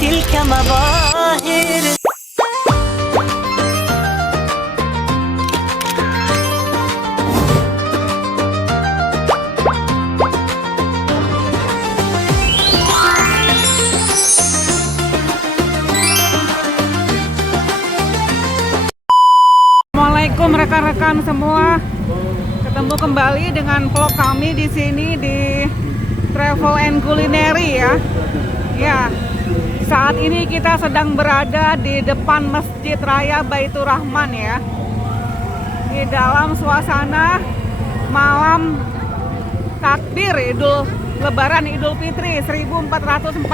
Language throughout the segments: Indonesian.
تلك مظاهر. Assalamualaikum rekan-rekan semua. Ketemu kembali dengan vlog kami di sini di Travel and Culinary ya. Ya, saat ini kita sedang berada di depan Masjid Raya Baitur Rahman ya. Di dalam suasana malam takbir Lebaran Idul Fitri 1447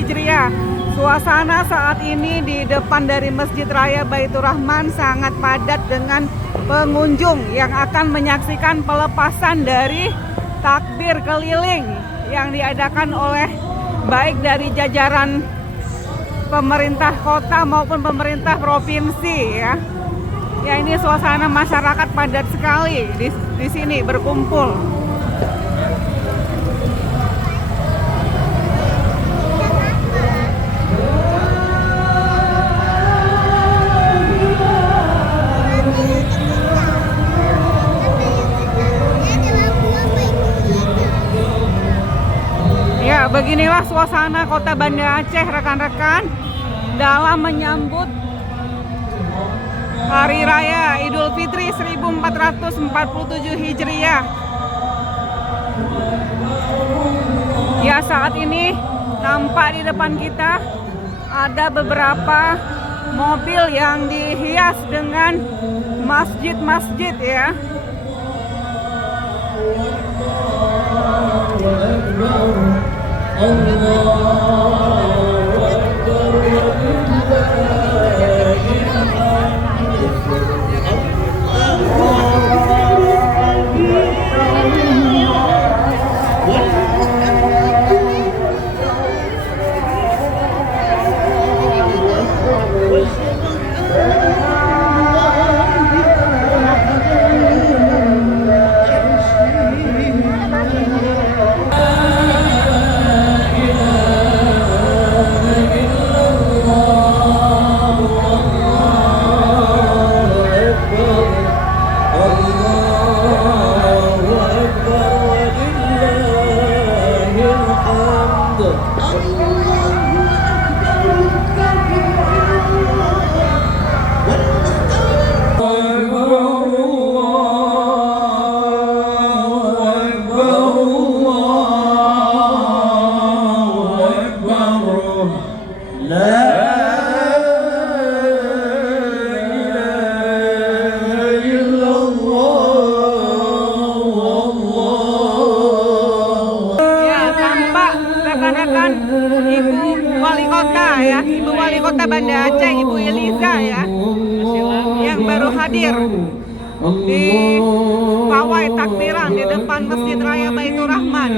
Hijriah. Suasana saat ini di depan dari Masjid Raya Baitur Rahman sangat padat dengan pengunjung yang akan menyaksikan pelepasan dari takbir keliling yang diadakan oleh baik dari jajaran pemerintah kota maupun pemerintah provinsi ya. Ya, ini suasana masyarakat padat sekali di sini berkumpul. Ya, beginilah suasana kota Banda Aceh rekan-rekan dalam menyambut Hari Raya Idul Fitri 1447 Hijriah. Ya, saat ini nampak di depan kita ada beberapa mobil yang dihias dengan masjid-masjid ya. Ibu Wali Kota Banda Aceh, Ibu Eliza ya, yang baru hadir di pawai takbiran di depan Masjid Raya Baitur Rahman.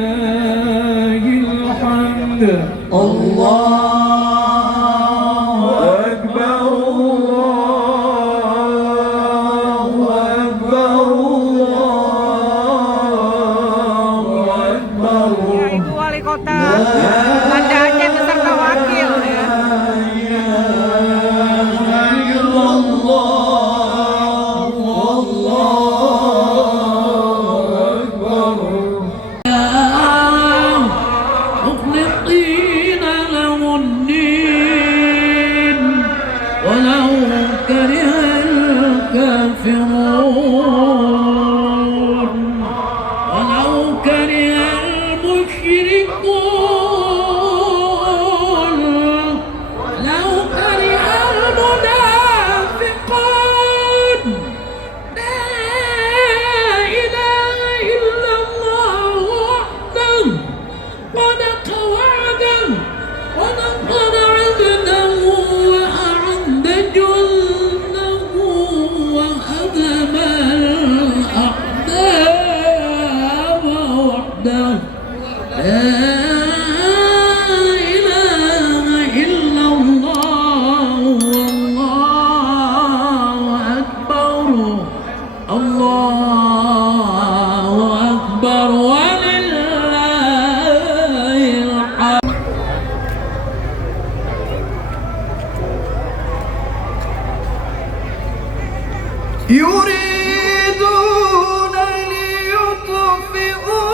Ya, Ibu Wali Kota Banda Aceh beserta wakil ya. مخلصين له الدين يريدون ليطفئوا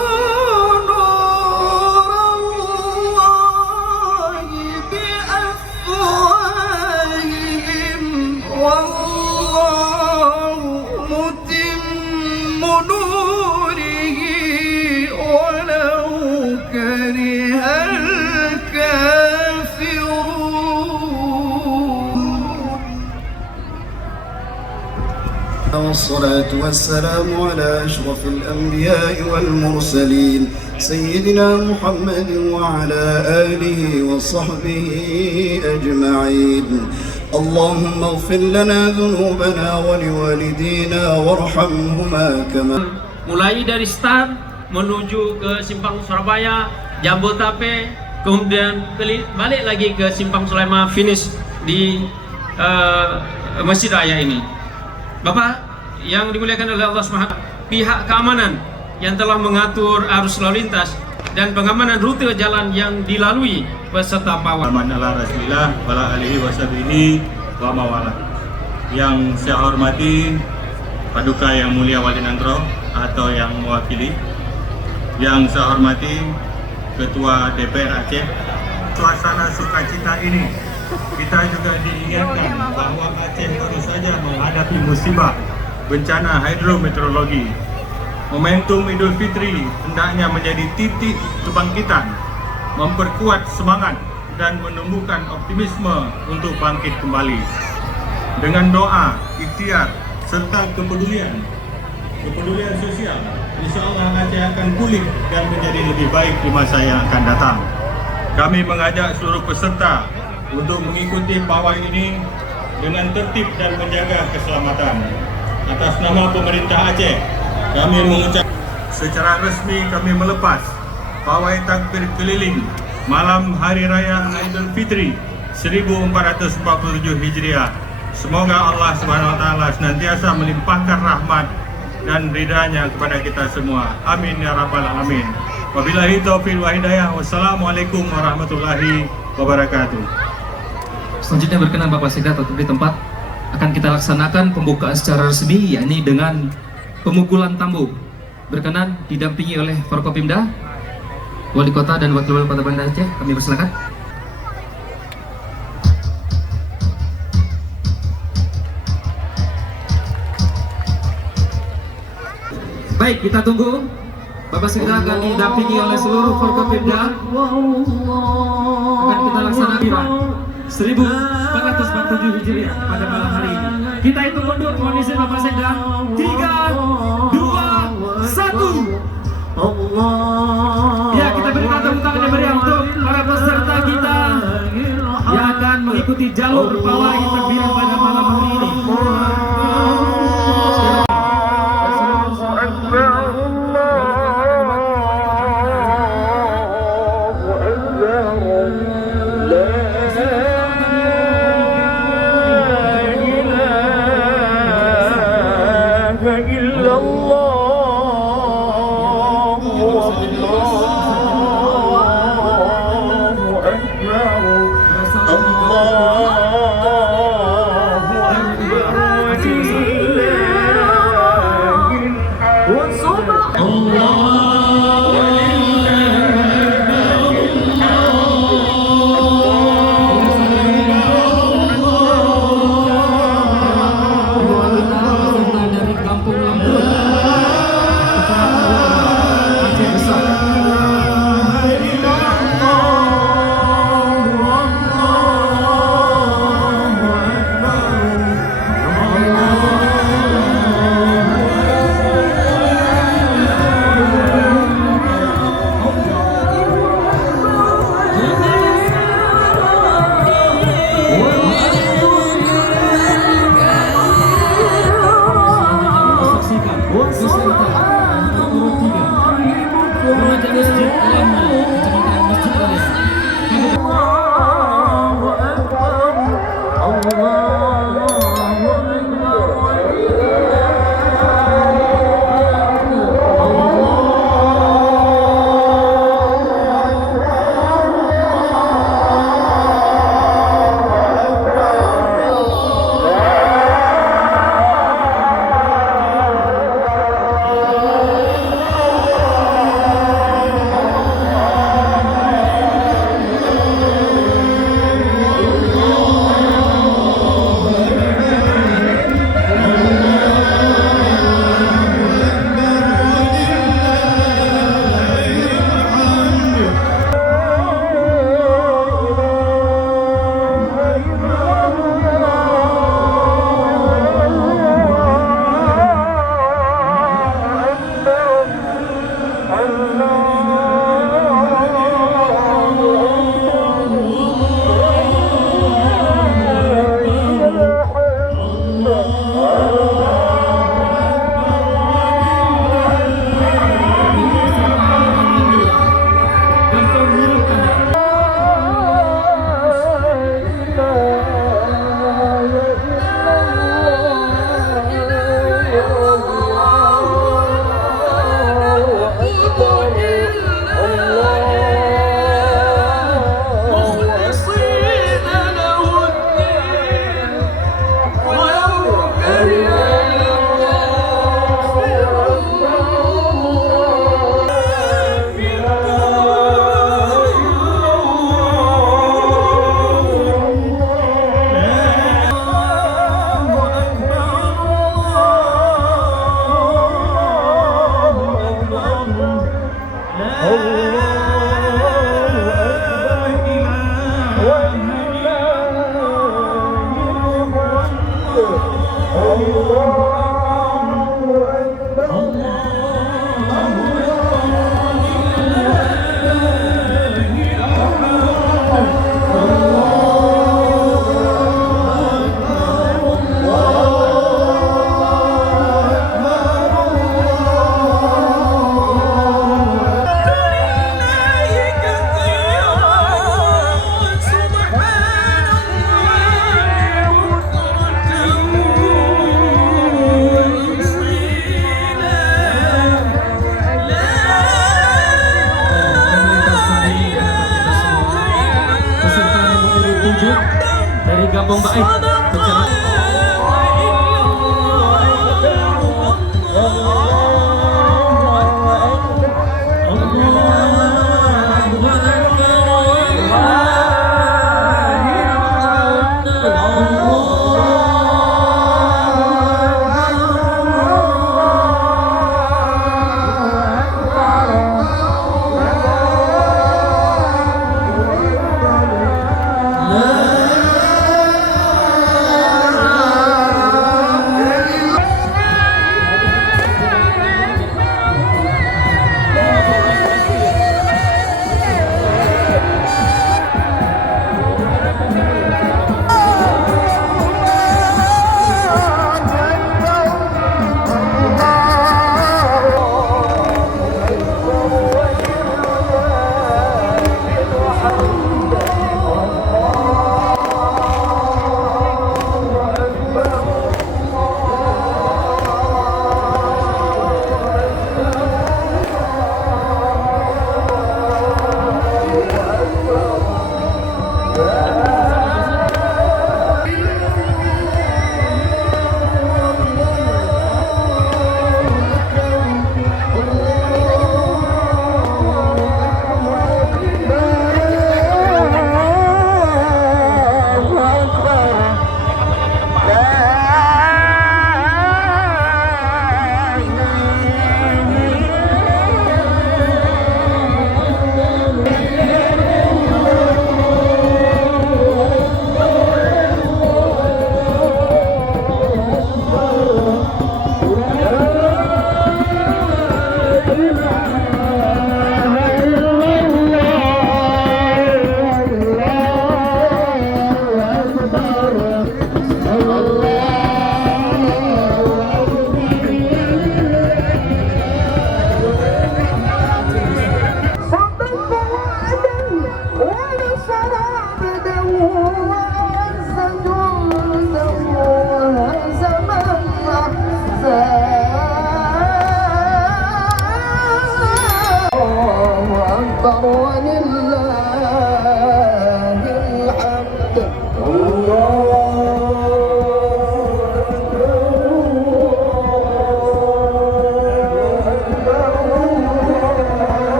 نور الله بأفواههم والله متم نوره ولو كره الكافرون. والصلاة والسلام على أشرف الأنبياء والمرسلين سيدنا محمد وعلى آله وصحبه أجمعين. اللهم اغفر لنا ذنوبنا ولوالدينا وارحمهما كما mulai dari start menuju ke Simpang Surabaya, Jabodetabek, kemudian balik lagi ke Simpang Sulaiman, finish di Masjid Raya ini. Bapak yang dimuliakan oleh Allah SWT, pihak keamanan yang telah mengatur arus lalu lintas dan pengamanan rute jalan yang dilalui peserta pawai. Rasulillah wala alihi washabihi wa mawala. Yang saya hormati Paduka Yang Mulia Wali Nantro atau yang mewakili, yang saya hormati Ketua DPR Aceh. Suasana sukacita ini kita juga diingatkan bahwa Aceh baru saja menghadapi musibah bencana hidrometeorologi. Momentum Idul Fitri hendaknya menjadi titik kebangkitan, memperkuat semangat dan menumbuhkan optimisme untuk bangkit kembali. Dengan doa, ikhtiar, serta kepedulian sosial, insya Allah Aceh akan pulih dan menjadi lebih baik di masa yang akan datang. Kami mengajak seluruh peserta untuk mengikuti pawai ini dengan tertib dan menjaga keselamatan. Atas nama pemerintah Aceh, kami mengucap secara resmi kami melepas pawai takbir keliling malam Hari Raya Idul Fitri 1447 Hijriah. Semoga Allah SWT senantiasa melimpahkan rahmat dan ridhanya kepada kita semua. Amin ya rabbal alamin. Wabillahi taufiq wa hidayah. Wassalamualaikum warahmatullahi wabarakatuh. Selanjutnya berkenan Bapak Sekda tetap di tempat. Akan kita laksanakan pembukaan secara resmi, yakni dengan pemukulan tambu. Berkenan didampingi oleh Forkopimda, Wali Kota dan Wakil Wali Kota Banda Aceh. Kami persilakan. Baik, kita tunggu. Bapak Sekda akan didampingi oleh seluruh Forkopimda. Akan kita laksanakan 1447 Hijriah pada malam hari ini. Kita hitung mundur, mohon izin Bapak Sekda. 3, 2, 1. Ya, kita berikan tepuk tangan yang meriah untuk para peserta kita yang akan mengikuti jalur pawai terbilang pada malam hari ini. bergabung baik berjalan.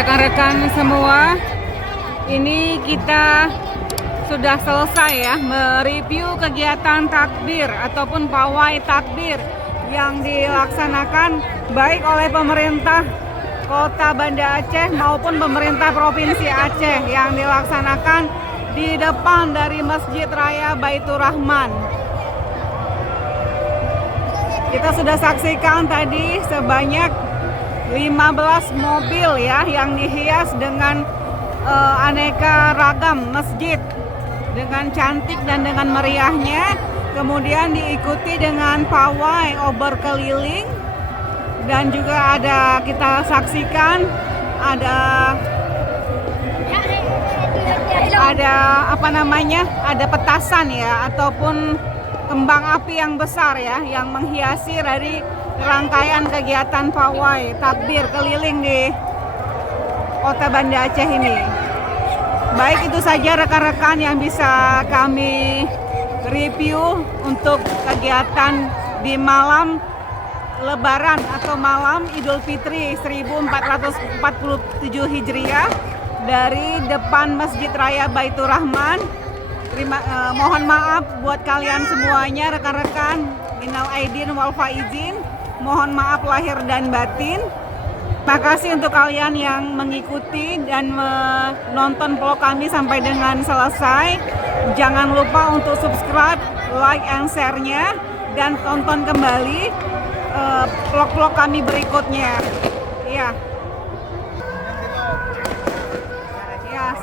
rekan-rekan semua, ini kita sudah selesai ya mereview kegiatan takbir ataupun pawai takbir yang dilaksanakan baik oleh pemerintah Kota Banda Aceh maupun pemerintah Provinsi Aceh yang dilaksanakan di depan dari Masjid Raya Baitur Rahman. Kita sudah saksikan tadi sebanyak 15 mobil ya yang dihias dengan aneka ragam masjid dengan cantik dan dengan meriahnya. Kemudian diikuti dengan pawai obor keliling dan juga ada kita saksikan ada ada petasan ya ataupun kembang api yang besar ya yang menghiasi dari rangkaian kegiatan pawai takbir keliling di Kota Banda Aceh ini. Baik, itu saja rekan-rekan yang bisa kami review untuk kegiatan di malam Lebaran atau malam Idul Fitri 1447 Hijriah dari depan Masjid Raya Baitur Rahman. Mohon maaf buat kalian semuanya rekan-rekan, minal aidin wal faizin. Mohon maaf lahir dan batin. Terima kasih untuk kalian yang mengikuti dan menonton vlog kami sampai dengan selesai. Jangan lupa untuk subscribe, like, and share-nya dan tonton kembali vlog-vlog kami berikutnya. Ya. Ya,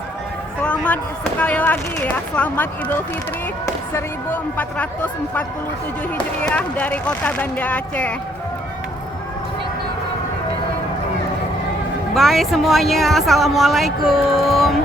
selamat sekali lagi ya. Selamat Idul Fitri 1447 Hijriah dari Kota Banda Aceh. Bye semuanya, assalamualaikum.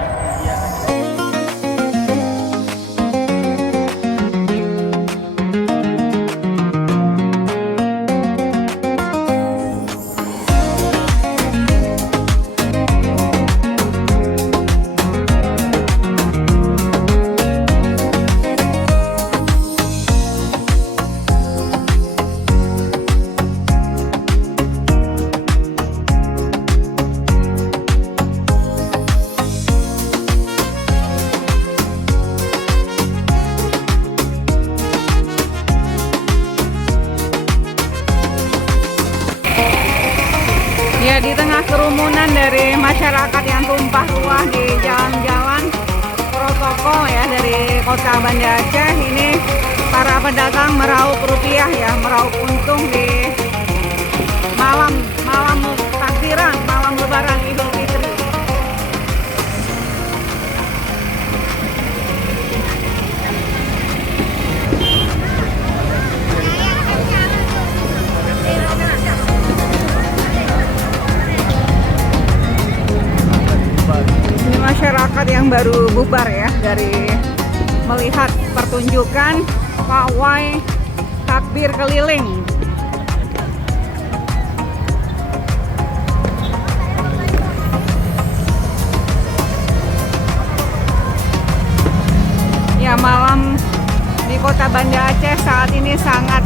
Ya, di tengah kerumunan dari masyarakat yang tumpah ruah di jalan-jalan protokol ya dari Kota Banda Aceh, ini para pedagang meraup rupiah ya, meraup untung di malam takbiran, malam Lebaran Idul Fitri. Masyarakat yang baru bubar ya dari melihat pertunjukan pawai takbir keliling. Ya, malam di Kota Banda Aceh saat ini sangat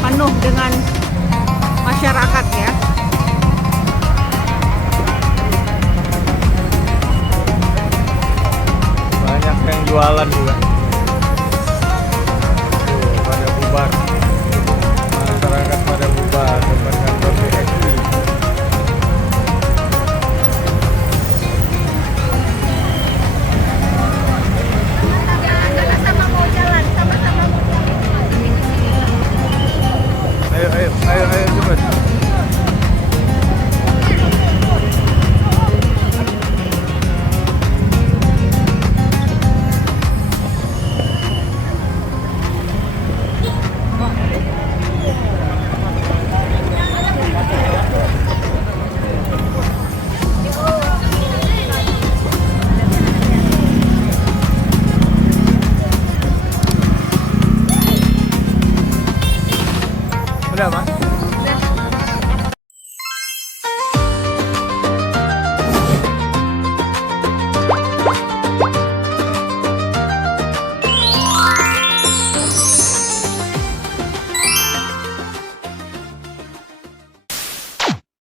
penuh dengan masyarakat ya. Banyak yang jualan juga.